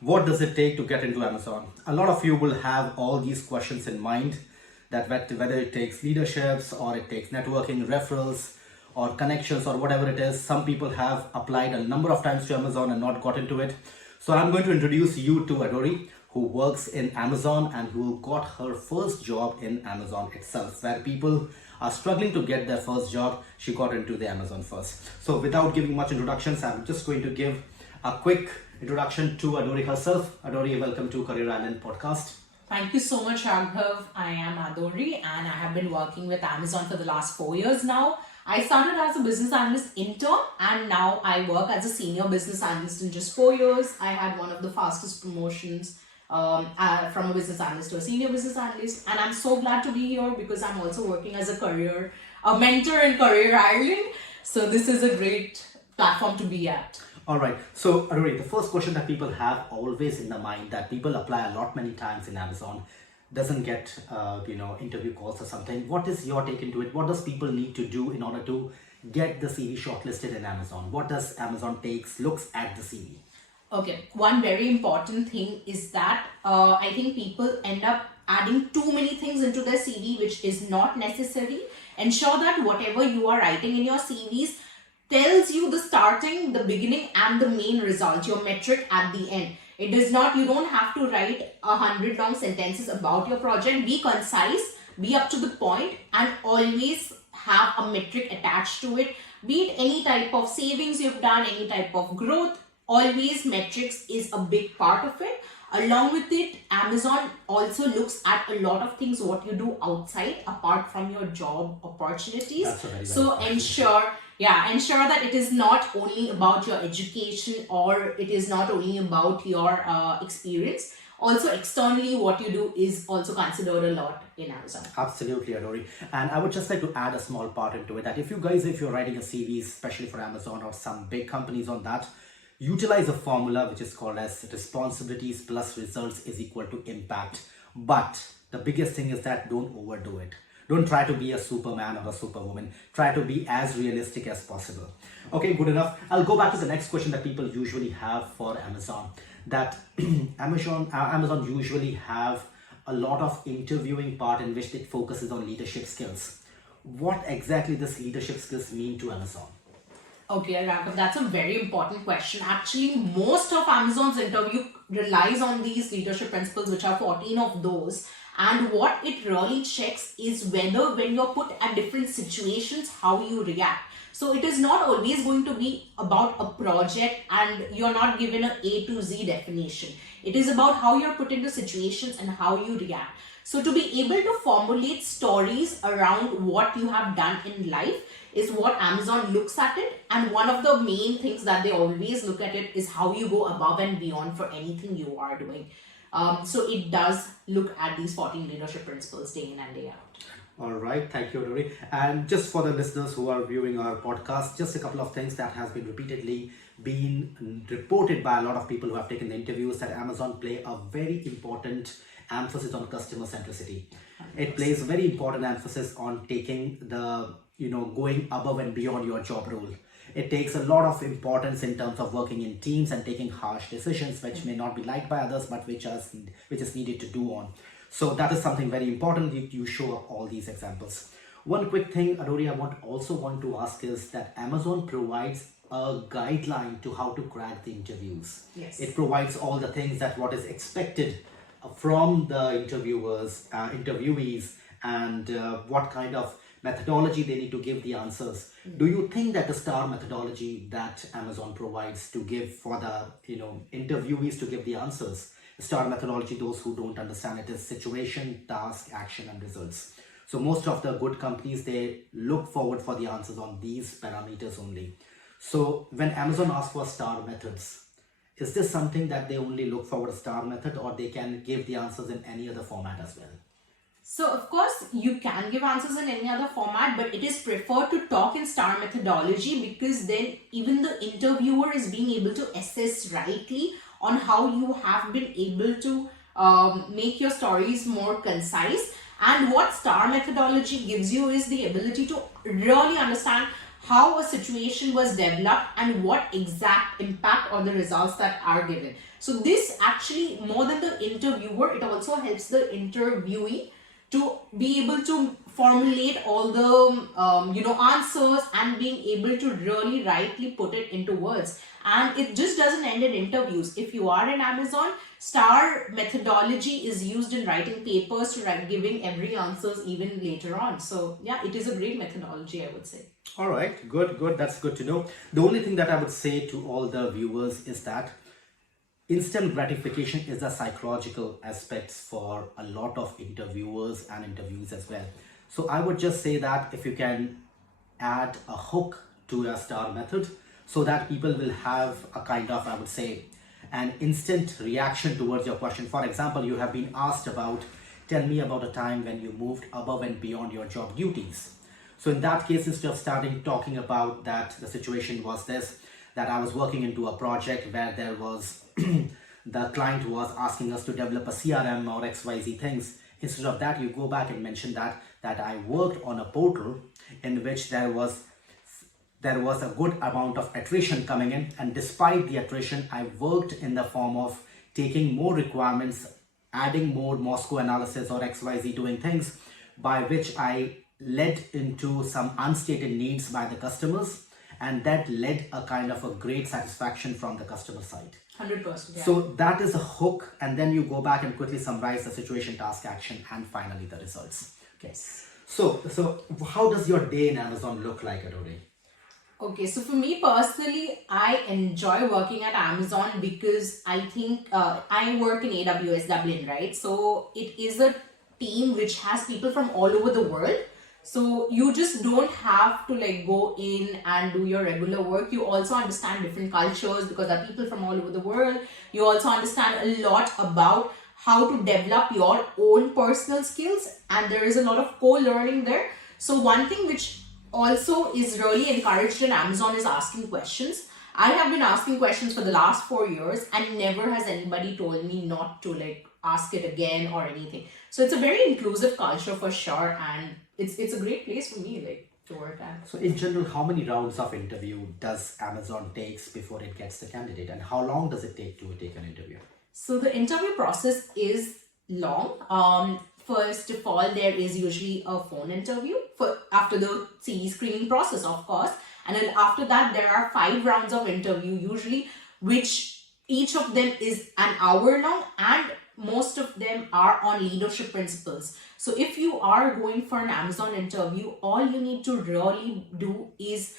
What does it take to get into Amazon? A lot of you will have all these questions in mind, that whether it takes leaderships or it takes networking, referrals, or connections, or whatever it is. Some people have applied a number of times to Amazon and not got into it. So I'm going to introduce you to Adori, who works in Amazon and who got her first job in Amazon itself. Where people are struggling to get their first job, she got into the Amazon first. So without giving much introductions, I'm just going to give a quick introduction to Adori herself. Adori, welcome to Career Island podcast. Thank you so much, Raghav. I am Adori and I have been working with Amazon for the last 4 years now. I started as a business analyst intern and now I work as a senior business analyst in just 4 years. I had one of the fastest promotions from a business analyst to a senior business analyst, and I'm so glad to be here because I'm also working as a mentor in Career Ireland. So this is a great platform to be at. All right. So, Adori, the first question that people have always in the mind, that people apply a lot many times in Amazon, doesn't get interview calls or something. What is your take into it? What does people need to do in order to get the CV shortlisted in Amazon? What does Amazon looks at the CV? Okay, one very important thing is that I think people end up adding too many things into their CV, which is not necessary. Ensure that whatever you are writing in your CVs tells you the starting, the beginning, and the main result, your metric at the end. It does not, you don't have to write 100 long sentences about your project. Be concise, be up to the point, and always have a metric attached to it. Be it any type of savings you've done, any type of growth, always metrics is a big part of it. Along with it, Amazon also looks at a lot of things what you do outside apart from your job opportunities. So ensure that it is not only about your education or it is not only about your experience. Also externally, what you do is also considered a lot in Amazon. Absolutely, Adori. And I would just like to add a small part into it, that if you're writing a CV, especially for Amazon or some big companies on that, utilize a formula which is called as responsibilities plus results is equal to impact. But the biggest thing is that don't overdo it. Don't try to be a Superman or a Superwoman. Try to be as realistic as possible. Okay, good enough. I'll go back to the next question that people usually have for Amazon. That Amazon usually have a lot of interviewing part in which it focuses on leadership skills. What exactly does leadership skills mean to Amazon? Okay, Raghav, that's a very important question. Actually, most of Amazon's interview relies on these leadership principles, which are 14 of those. And what it really checks is whether when you're put at different situations, how you react. So it is not always going to be about a project and you're not given an A to Z definition. It is about how you're put into situations and how you react. So to be able to formulate stories around what you have done in life is what Amazon looks at it. And one of the main things that they always look at it is how you go above and beyond for anything you are doing. So it does look at these 14 leadership principles day in and day out. All right, thank you, Adori. And just for the listeners who are viewing our podcast, just a couple of things that has been repeatedly been reported by a lot of people who have taken the interviews, that Amazon play a very important emphasis on customer centricity. It plays very important emphasis on taking the, going above and beyond your job role. It takes a lot of importance in terms of working in teams and taking harsh decisions which may not be liked by others, but which is needed to do on. So that is something very important. You show up all these examples. One quick thing, Adori, I also want to ask is that Amazon provides a guideline to how to crack the interviews. Yes. It provides all the things that what is expected from the interviewees, and what kind of methodology they need to give the answers. Do you think that the STAR methodology that Amazon provides to give for the interviewees to give the answers, STAR methodology, those who don't understand it, is situation, task, action, and results. So most of the good companies, they look forward for the answers on these parameters only. So when Amazon asks for STAR methods, is this something that they only look for a STAR method, or they can give the answers in any other format as well? So of course you can give answers in any other format, but it is preferred to talk in STAR methodology because then even the interviewer is being able to assess rightly on how you have been able to make your stories more concise. And what STAR methodology gives you is the ability to really understand how a situation was developed and what exact impact or the results that are given. So this actually, more than the interviewer, it also helps the interviewee to be able to formulate all the answers and being able to really rightly put it into words. And it just doesn't end in interviews. If you are in Amazon, STAR methodology is used in writing papers to giving every answers even later on. So yeah, it is a great methodology, I would say. All right, good. That's good to know. The only thing that I would say to all the viewers is that instant gratification is a psychological aspect for a lot of interviewers and interviews as well. So I would just say that if you can add a hook to your STAR method so that people will have a kind of, I would say, an instant reaction towards your question. For example, you have been asked about, tell me about a time when you moved above and beyond your job duties. So in that case, instead of starting talking about that, the situation was this, that I was working into a project where there was the client was asking us to develop a CRM or XYZ things. Instead of that, you go back and mention that I worked on a portal in which there was a good amount of attrition coming in, and despite the attrition, I worked in the form of taking more requirements, adding more Moscow analysis or XYZ doing things, by which I led into some unstated needs by the customers, and that led a kind of a great satisfaction from the customer side. 100%. Yeah. So that is a hook, and then you go back and quickly summarize the situation, task, action, and finally the results. Okay. So how does your day in Amazon look like, Adori? Okay, so for me personally, I enjoy working at Amazon because I think I work in AWS Dublin, right? So it is a team which has people from all over the world. So you just don't have to go in and do your regular work. You also understand different cultures because there are people from all over the world. You also understand a lot about how to develop your own personal skills, and there is a lot of co-learning there. So one thing which also is really encouraged in Amazon is asking questions. I have been asking questions for the last 4 years and never has anybody told me not to ask it again or anything. So it's a very inclusive culture for sure, and it's a great place for me to work at. So in general, how many rounds of interview does Amazon takes before it gets the candidate, and how long does it take to take an interview? So the interview process is long. First of all, there is usually a phone interview after the CV screening process, of course. And then after that, there are 5 rounds of interview usually, which each of them is an hour long, and most of them are on leadership principles. So if you are going for an Amazon interview, all you need to really do is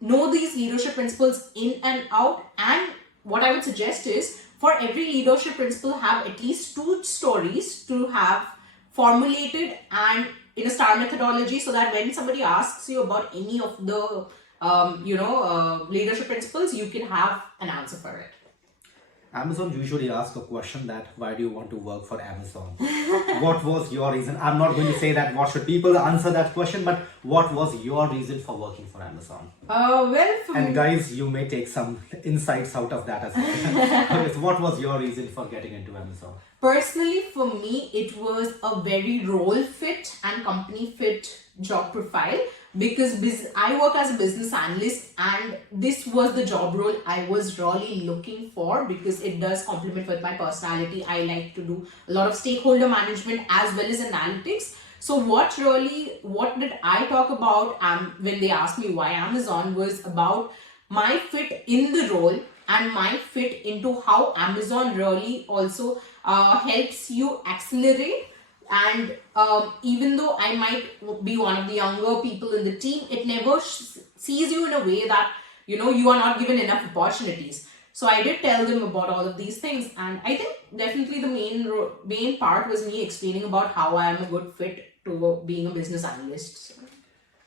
know these leadership principles in and out. And what I would suggest is, for every leadership principle, have at least 2 stories to have formulated and in a STAR methodology, so that when somebody asks you about any of the leadership principles, you can have an answer for it. Amazon usually asks a question that, why do you want to work for Amazon? What was your reason? I'm not going to say that what should people answer that question, but what was your reason for working for Amazon? And guys, you may take some insights out of that as well. Okay, so what was your reason for getting into Amazon? Personally, for me, it was a very role fit and company fit job profile, because I work as a business analyst, and this was the job role I was really looking for because it does complement with my personality. I like to do a lot of stakeholder management as well as analytics. So what did I talk about when they asked me why Amazon, was about my fit in the role and my fit into how Amazon really also helps you accelerate. And even though I might be one of the younger people in the team, it never sees you in a way that you are not given enough opportunities. So I did tell them about all of these things, and I think definitely the main part was me explaining about how I am a good fit to being a business analyst.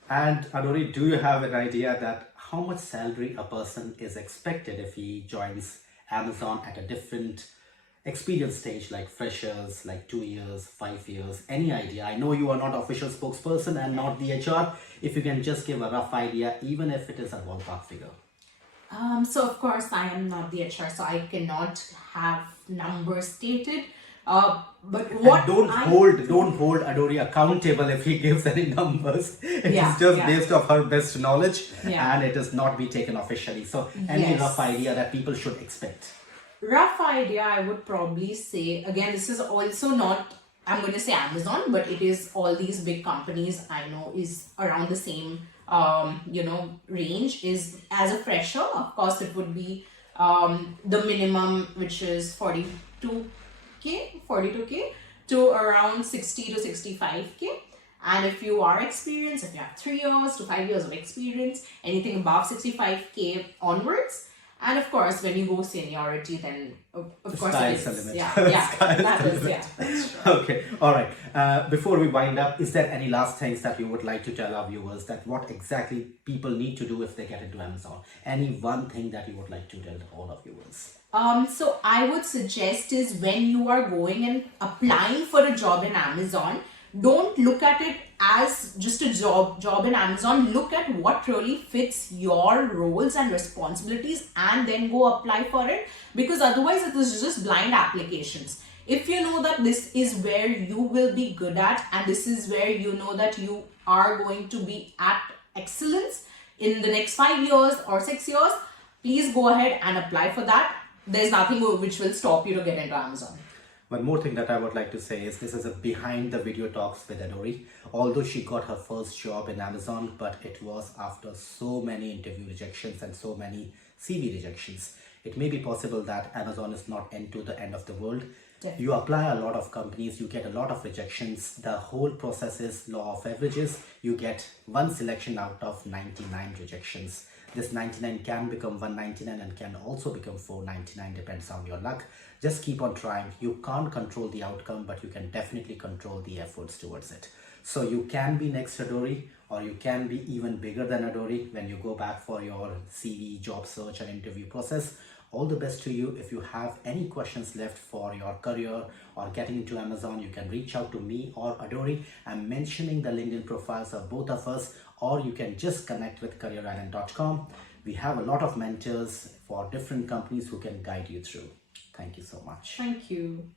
And Adori, do you have an idea that how much salary a person is expected if he joins Amazon at a different experience stage, like freshers, like 2 years, 5 years? Any idea? I know you are not official spokesperson and not the HR. If you can just give a rough idea, even if it is a ballpark figure. So of course I am not the HR, so I cannot have numbers stated. But And what don't I hold Adori accountable if he gives any numbers. It Yeah, is just yeah. based off her best knowledge, Yeah. and it is not be taken officially. So any Yes. rough idea that people should expect? Rough idea, I would probably say, again, this is also not, I'm going to say Amazon, but it is all these big companies I know is around the same, range. Is as a fresher, of course, it would be the minimum, which is 42K to around 60 to 65K. And if you are experienced, if you have 3 years to 5 years of experience, anything above 65K onwards. And of course, when you go seniority, then of course, Sky it is the is, limit. yeah, Sky is that the is, limit. yeah, that's true. Okay, all right. Before we wind up, is there any last things that you would like to tell our viewers that what exactly people need to do if they get into Amazon? Any one thing that you would like to tell all our viewers? So I would suggest is when you are going and applying for a job in Amazon, don't look at it as just a job in Amazon. Look at what really fits your roles and responsibilities and then go apply for it, because otherwise it is just blind applications. If you know that this is where you will be good at and this is where you know that you are going to be at excellence in the next 5 years or 6 years, please go ahead and apply for that. There's nothing which will stop you to get into Amazon. One more thing that I would like to say is this is a behind the video talks with Adori. Although she got her first job in Amazon, but it was after so many interview rejections and so many CV rejections. It may be possible that Amazon is not into the end of the world. Definitely. You apply a lot of companies, you get a lot of rejections. The whole process is law of averages. You get one selection out of 99 rejections. This 99 can become 199 and can also become 499, depends on your luck. Just keep on trying. You can't control the outcome, but you can definitely control the efforts towards it. So you can be next Adori, or you can be even bigger than Adori when you go back for your CV, job search and interview process. All the best to you. If you have any questions left for your career or getting into Amazon, you can reach out to me or Adori. I'm mentioning the LinkedIn profiles of both of us, or you can just connect with careerisland.com. We have a lot of mentors for different companies who can guide you through. Thank you so much. Thank you.